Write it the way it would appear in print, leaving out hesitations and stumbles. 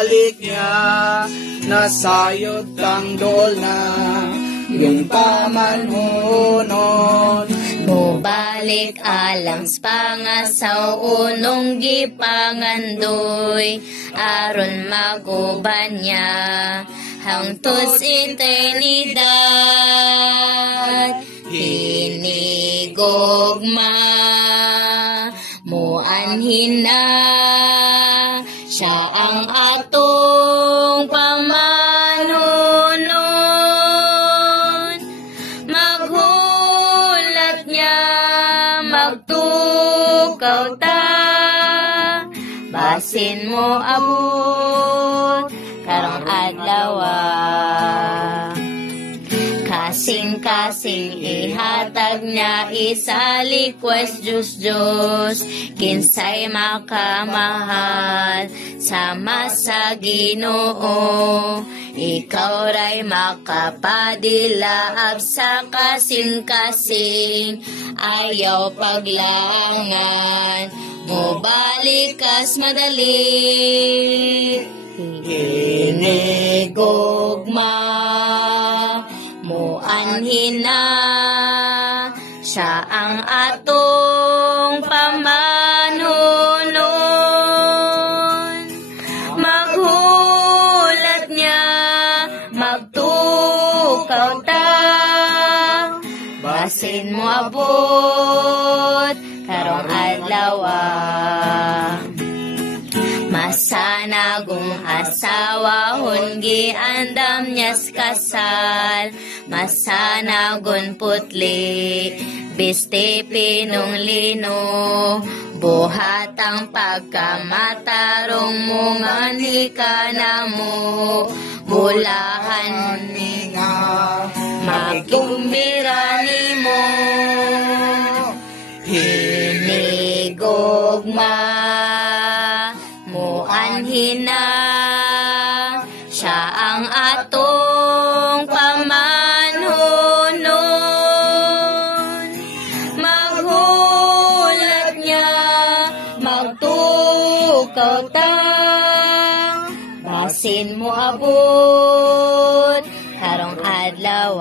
balik niya, nasayod kang dol na, yung pamanhunon. Mubalik alang pangasaw unong gipangandoy, aron maguban niya hangtod eternidad. Hinigogma muanhin na siya ang atong pamanunon. Maghulat niya, magtukaw ta, basin mo abot karong adlaw. Kasing-kasing ihatag niya isa request Diyos, kinsay makamahal sama sa Ginoo. Ikaw ray makapadilaab sa kasing-kasing, ayaw paglangan, mubalik kas madali. Hinigogma muanhin na siya ang atong pamanunon. Maghulat niya, magtukaw ta, basin mo abot karong adlaw. Masanagong asawa hungi andam niyas kasal, masanagon putli biste pinong lino, buhat ang pagkamatarong mga nika na mo, bulahan ni nga magkumbira ni mo. Hinigogma muanhin na siya ang atong pamanunon. Maghulat niya, magtukaw ta, basin mo abot karong adlaw.